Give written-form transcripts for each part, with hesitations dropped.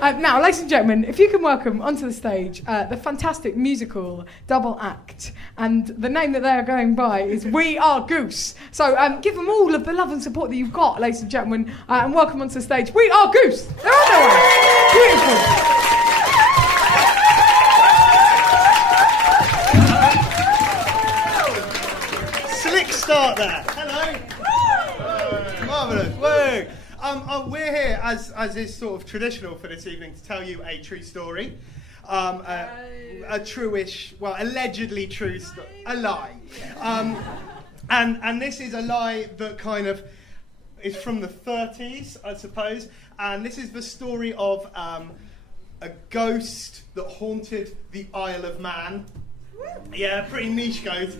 Now, ladies and gentlemen, if you can welcome onto the stage the fantastic musical double act, and the name that they are going by is We Are Goose. So give them all of the love and support that you've got, ladies and gentlemen, and welcome onto the stage. We Are Goose. They're on their way. Beautiful. Slick start there. Hello. Marvellous. Woo. We're here, as is sort of traditional for this evening, to tell you a true story. A true-ish, well, allegedly true story. A lie. And this is a lie that kind of is from the 30s, I suppose. And this is the story of a ghost that haunted the Isle of Man. Yeah, pretty niche ghost,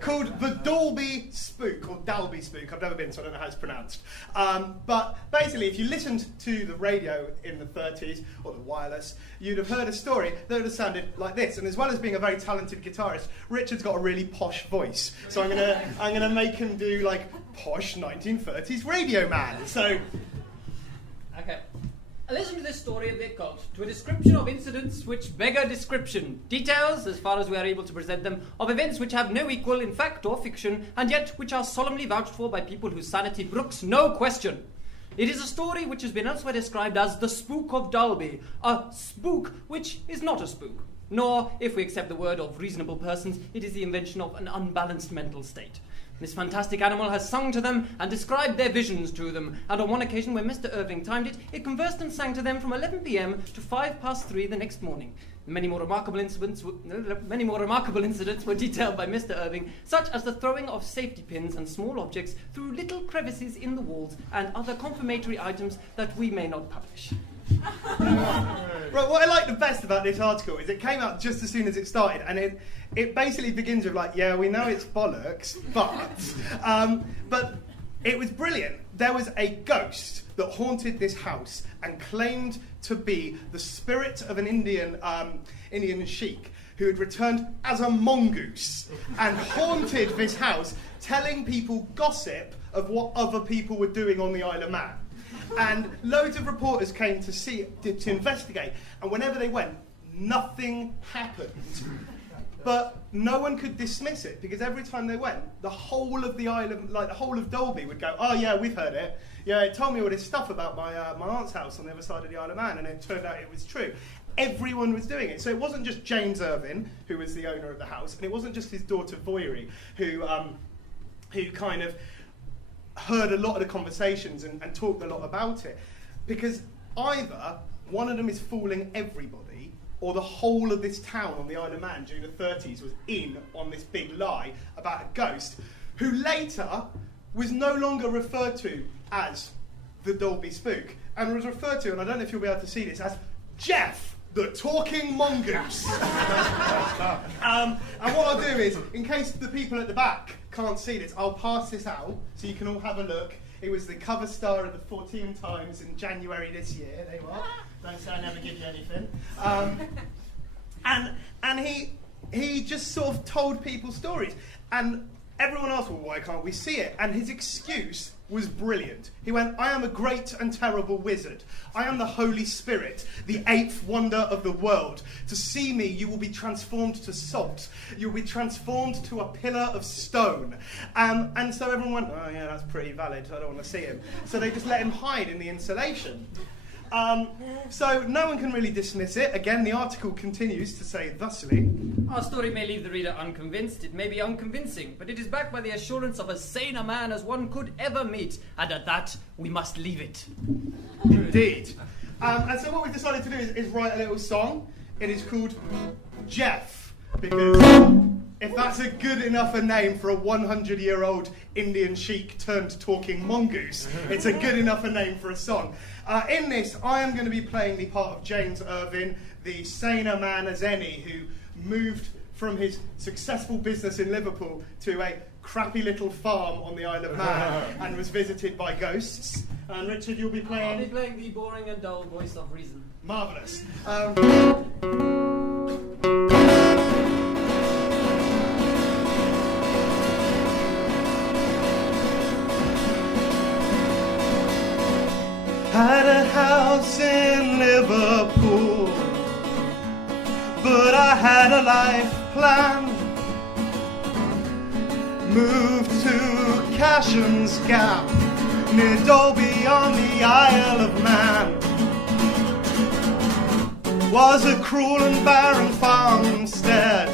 called the Dalby Spook, or Dalby Spook. I've never been, so I don't know how it's pronounced. But basically, if you listened to the radio in the 30s, or the wireless, you'd have heard a story that would have sounded like this. And as well as being a very talented guitarist, Richard's got a really posh voice. So I'm gonna make him do like posh 1930s radio man. So, okay. Listen to this story a bit called to a description of incidents which beggar description. Details, as far as we are able to present them, of events which have no equal in fact or fiction, and yet which are solemnly vouched for by people whose sanity brooks no question. It is a story which has been elsewhere described as the Spook of Dalby, a spook which is not a spook. Nor, if we accept the word of reasonable persons, it is the invention of an unbalanced mental state. This fantastic animal has sung to them and described their visions to them, and on one occasion when Mr. Irving timed it, it conversed and sang to them from 11 p.m. to 3:05 the next morning. Many more remarkable incidents were detailed by Mr. Irving, such as the throwing of safety pins and small objects through little crevices in the walls and other confirmatory items that we may not publish. Right, what I like the best about this article is it came out just as soon as it started, and it basically begins with like, yeah, we know it's bollocks, but it was brilliant. There was a ghost that haunted this house and claimed to be the spirit of an Indian sheik who had returned as a mongoose and haunted this house, telling people gossip of what other people were doing on the Isle of Man. And loads of reporters came to investigate, and whenever they went, nothing happened. But no one could dismiss it, because every time they went, the whole of the island, like the whole of Dalby, would go, oh yeah, we've heard it. Yeah, it told me all this stuff about my aunt's house on the other side of the Isle of Man, and it turned out it was true. Everyone was doing it. So it wasn't just James Irving, who was the owner of the house, and it wasn't just his daughter Voiry, who kind of heard a lot of the conversations and talked a lot about it, because either one of them is fooling everybody, or the whole of this town on the Isle of Man during the 30s was in on this big lie about a ghost, who later was no longer referred to as the Dalby Spook, and was referred to, and I don't know if you'll be able to see this, as Jeff, the talking mongoose. And what I'll do is, in case the people at the back can't see this, I'll pass this out so you can all have a look. It was the cover star of the 14 Times in January this year. There you are. Don't say I never give you anything. And he just sort of told people stories. And everyone asked, well, why can't we see it? And his excuse was brilliant. He went, I am a great and terrible wizard. I am the Holy Spirit, the eighth wonder of the world. To see me, you will be transformed to salt. You will be transformed to a pillar of stone. And so everyone went, oh yeah, that's pretty valid. I don't want to see him. So they just let him hide in the insulation. So no one can really dismiss it. Again, the article continues to say thusly, our story may leave the reader unconvinced, it may be unconvincing, but it is backed by the assurance of as sane a man as one could ever meet, and at that, we must leave it. Indeed. And so what we've decided to do is write a little song. It is called Jeff, because if that's a good enough a name for a 100-year-old Indian sheik turned talking mongoose, it's a good enough a name for a song. In this, I am going to be playing the part of James Irving, the saner man as any, who moved from his successful business in Liverpool to a crappy little farm on the Isle of Man and was visited by ghosts. And Richard, you'll be playing... I'll be playing the boring and dull voice of reason. Marvellous. Had a house in a life plan. Moved to Cassion's Gap, near Dolby on the Isle of Man. Was a cruel and barren farmstead.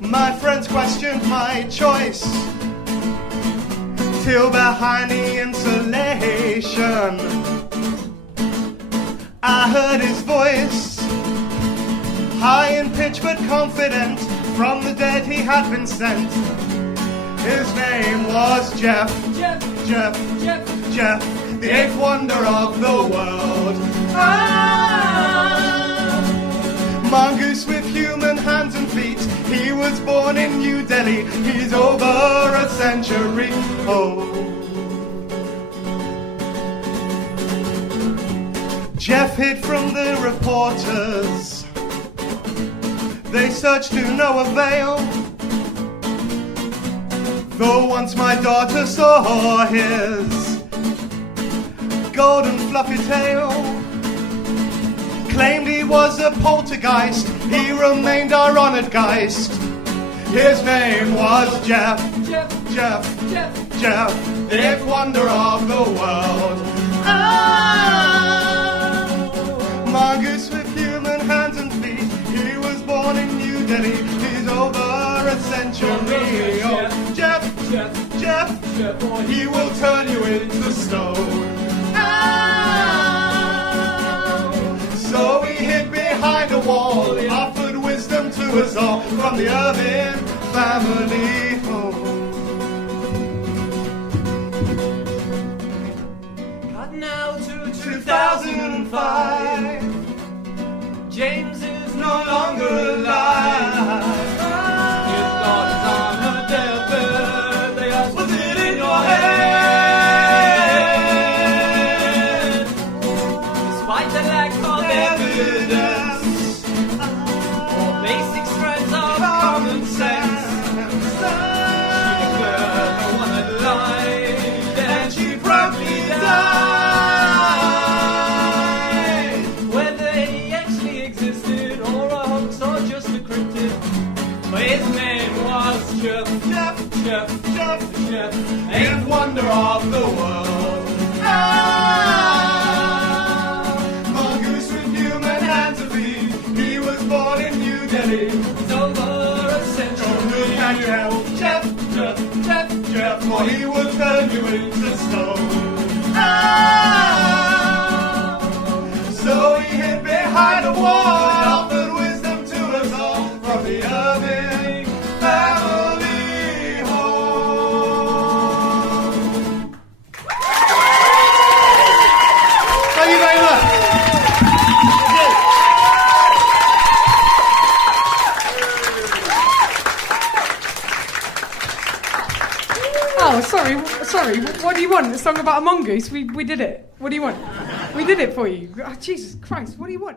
My friends questioned my choice, till behind the insulation I heard his voice, high in pitch but confident. From the dead he had been sent. His name was Jeff, Jeff, Jeff, Jeff, Jeff, the eighth wonder of the world. Mongoose with human hands and feet. He was born in New Delhi. He's over a century old. Jeff hid from the reporters. They searched to no avail. Though once my daughter saw his golden fluffy tail, claimed he was a poltergeist. He remained our honored geist. His name was Jeff, Jeff, Jeff, Jeff, Jeff, the eighth wonder of the world. Mongoose with human hands and feet. He was born in New Delhi. He's over a century old. Jeff, Jeff, Jeff, Jeff, or he will turn you into stone. So he hid behind a wall. He offered wisdom to us all from the Irving family home. Cut now to 2005. James is No longer alive. His daughter's on her deathbed. They asked, Was it in your head? despite the lack of evidence or basic strands of common sense, she declared no one had lied, and she proudly died. Whether he actually existed or a hoax or just a cryptid, but his name was Jeff, Jeff, Jeff, Jeff, Jeff, eighth wonder of the world. Mongoose with human hands and feet. He was born in New Delhi. It's over a century Jeff, Jeff, Jeff, Jeff, Jeff, for he will turn you into stone. So he hid behind a wall and offered wisdom to us all from the Irving family home. Thank you very much. Oh, sorry. What do you want? A song about a mongoose? We did it. What do you want? We did it for you. Oh, Jesus Christ, what do you want?